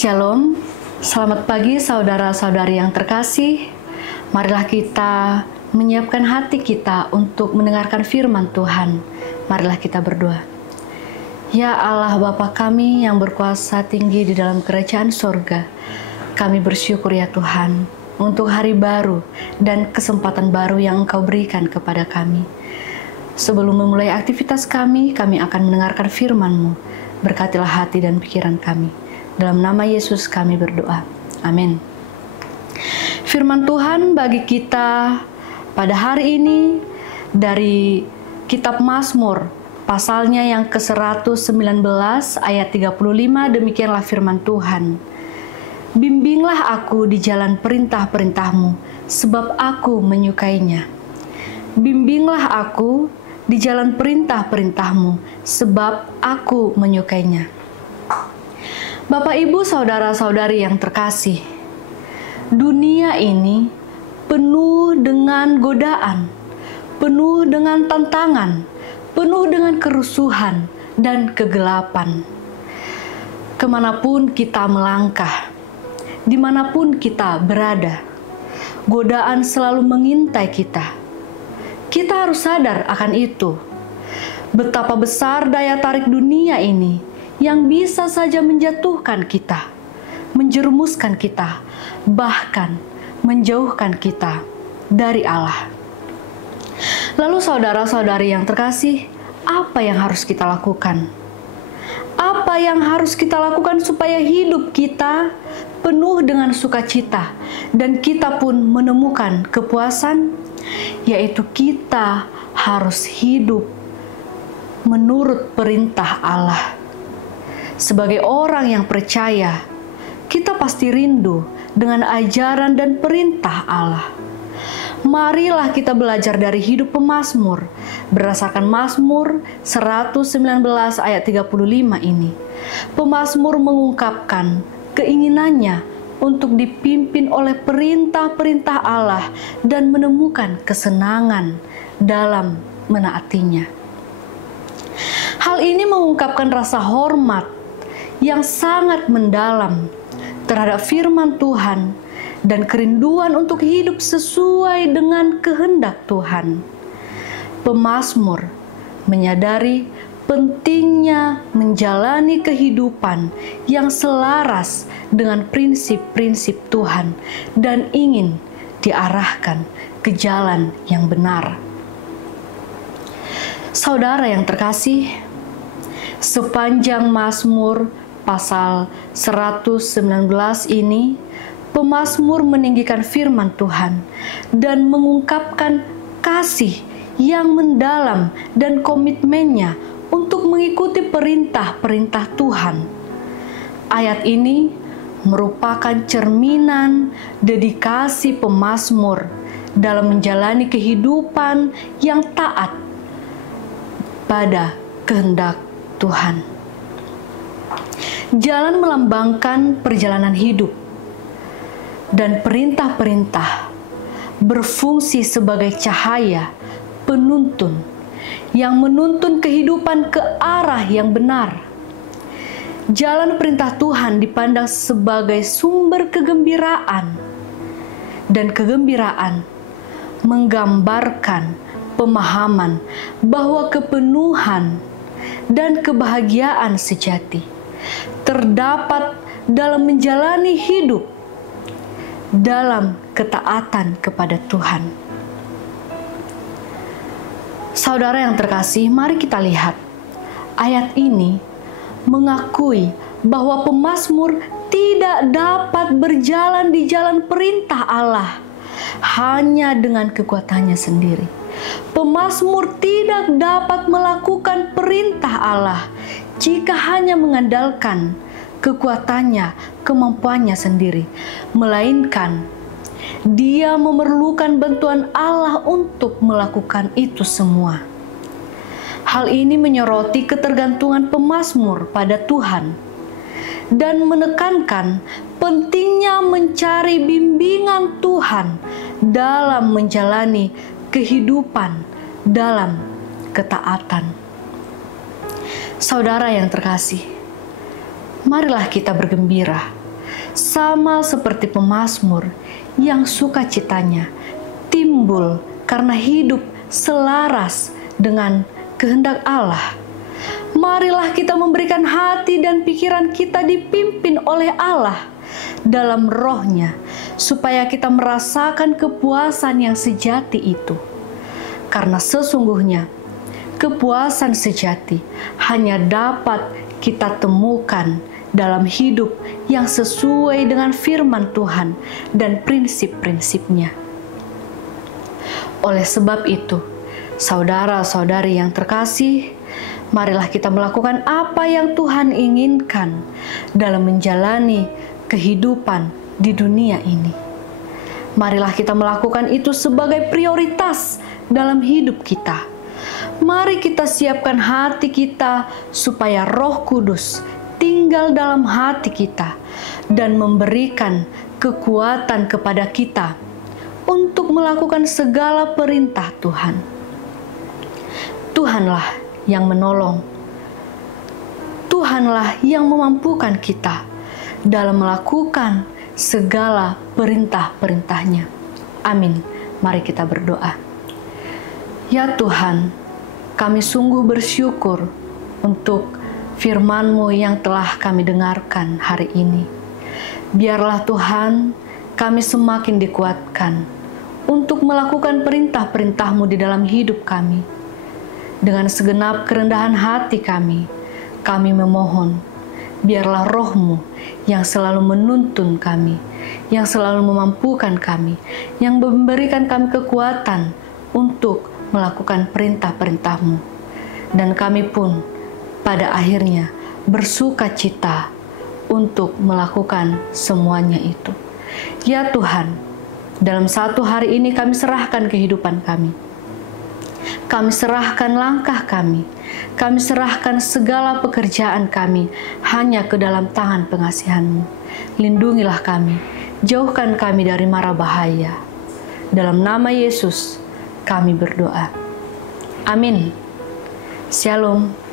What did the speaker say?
Shalom, selamat pagi saudara-saudari yang terkasih. Marilah kita menyiapkan hati kita untuk mendengarkan firman Tuhan. Marilah kita berdoa. Ya Allah Bapa kami yang berkuasa tinggi di dalam kerajaan sorga, kami bersyukur ya Tuhan untuk hari baru dan kesempatan baru yang Engkau berikan kepada kami. Sebelum memulai aktivitas kami akan mendengarkan firman-Mu. Berkatilah hati dan pikiran kami. Dalam nama Yesus kami berdoa. Amin. Firman Tuhan bagi kita pada hari ini dari kitab Mazmur, pasalnya yang ke-119 ayat 35, demikianlah firman Tuhan. Bimbinglah aku di jalan perintah-perintah-Mu, sebab aku menyukainya. Bimbinglah aku di jalan perintah-perintah-Mu, sebab aku menyukainya. Bapak, Ibu, saudara-saudari yang terkasih, dunia ini penuh dengan godaan, penuh dengan tantangan, penuh dengan kerusuhan dan kegelapan. Kemanapun kita melangkah, dimanapun kita berada, godaan selalu mengintai kita. Kita harus sadar akan itu. Betapa besar daya tarik dunia ini yang bisa saja menjatuhkan kita, menjerumuskan kita, bahkan menjauhkan kita dari Allah. Lalu saudara-saudari yang terkasih, apa yang harus kita lakukan? Apa yang harus kita lakukan supaya hidup kita penuh dengan sukacita dan kita pun menemukan kepuasan? Yaitu kita harus hidup menurut perintah Allah. Sebagai orang yang percaya, kita pasti rindu dengan ajaran dan perintah Allah. Marilah kita belajar dari hidup pemazmur berdasarkan Mazmur 119 ayat 35 ini. Pemazmur mengungkapkan keinginannya untuk dipimpin oleh perintah-perintah Allah dan menemukan kesenangan dalam menaatinya. Hal ini mengungkapkan rasa hormat yang sangat mendalam terhadap firman Tuhan dan kerinduan untuk hidup sesuai dengan kehendak Tuhan. Pemazmur menyadari pentingnya menjalani kehidupan yang selaras dengan prinsip-prinsip Tuhan dan ingin diarahkan ke jalan yang benar. Saudara yang terkasih, sepanjang Mazmur pasal 119 ini, pemazmur meninggikan firman Tuhan dan mengungkapkan kasih yang mendalam dan komitmennya untuk mengikuti perintah-perintah Tuhan. Ayat ini merupakan cerminan dedikasi pemazmur dalam menjalani kehidupan yang taat pada kehendak Tuhan. Jalan melambangkan perjalanan hidup dan perintah-perintah berfungsi sebagai cahaya penuntun yang menuntun kehidupan ke arah yang benar. Jalan perintah Tuhan dipandang sebagai sumber kegembiraan, dan kegembiraan menggambarkan pemahaman bahwa kepenuhan dan kebahagiaan sejati terdapat dalam menjalani hidup dalam ketaatan kepada Tuhan. Saudara yang terkasih, mari kita lihat ayat ini mengakui bahwa pemazmur tidak dapat berjalan di jalan perintah Allah hanya dengan kekuatannya sendiri. Pemazmur tidak dapat melakukan perintah Allah jika hanya mengandalkan kekuatannya, kemampuannya sendiri, melainkan dia memerlukan bantuan Allah untuk melakukan itu semua. Hal ini menyoroti ketergantungan pemazmur pada Tuhan dan menekankan pentingnya mencari bimbingan Tuhan dalam menjalani kehidupan dalam ketaatan. Saudara yang terkasih, marilah kita bergembira sama seperti pemazmur yang sukacitanya timbul karena hidup selaras dengan kehendak Allah. Marilah kita memberikan hati dan pikiran kita dipimpin oleh Allah dalam roh-Nya, supaya kita merasakan kepuasan yang sejati itu. Karena sesungguhnya kepuasan sejati hanya dapat kita temukan dalam hidup yang sesuai dengan firman Tuhan dan prinsip-prinsipnya. Oleh sebab itu, saudara-saudari yang terkasih, marilah kita melakukan apa yang Tuhan inginkan dalam menjalani kehidupan di dunia ini. Marilah kita melakukan itu sebagai prioritas dalam hidup kita. Mari kita siapkan hati kita supaya Roh Kudus tinggal dalam hati kita dan memberikan kekuatan kepada kita untuk melakukan segala perintah Tuhan. Tuhanlah yang menolong. Tuhanlah yang memampukan kita dalam melakukan segala perintah-perintahnya. Amin. Mari kita berdoa. Ya Tuhan, kami sungguh bersyukur untuk firman-Mu yang telah kami dengarkan hari ini. Biarlah Tuhan, kami semakin dikuatkan untuk melakukan perintah-perintah-Mu di dalam hidup kami. Dengan segenap kerendahan hati kami memohon, biarlah Roh-Mu yang selalu menuntun kami, yang selalu memampukan kami, yang memberikan kami kekuatan untuk melakukan perintah-perintah-Mu. Dan kami pun pada akhirnya bersuka cita untuk melakukan semuanya itu. Ya Tuhan, dalam satu hari ini kami serahkan kehidupan kami. Kami serahkan langkah kami serahkan segala pekerjaan kami hanya ke dalam tangan pengasihan-Mu. Lindungilah kami, jauhkan kami dari mara bahaya. Dalam nama Yesus kami berdoa. Amin. Shalom.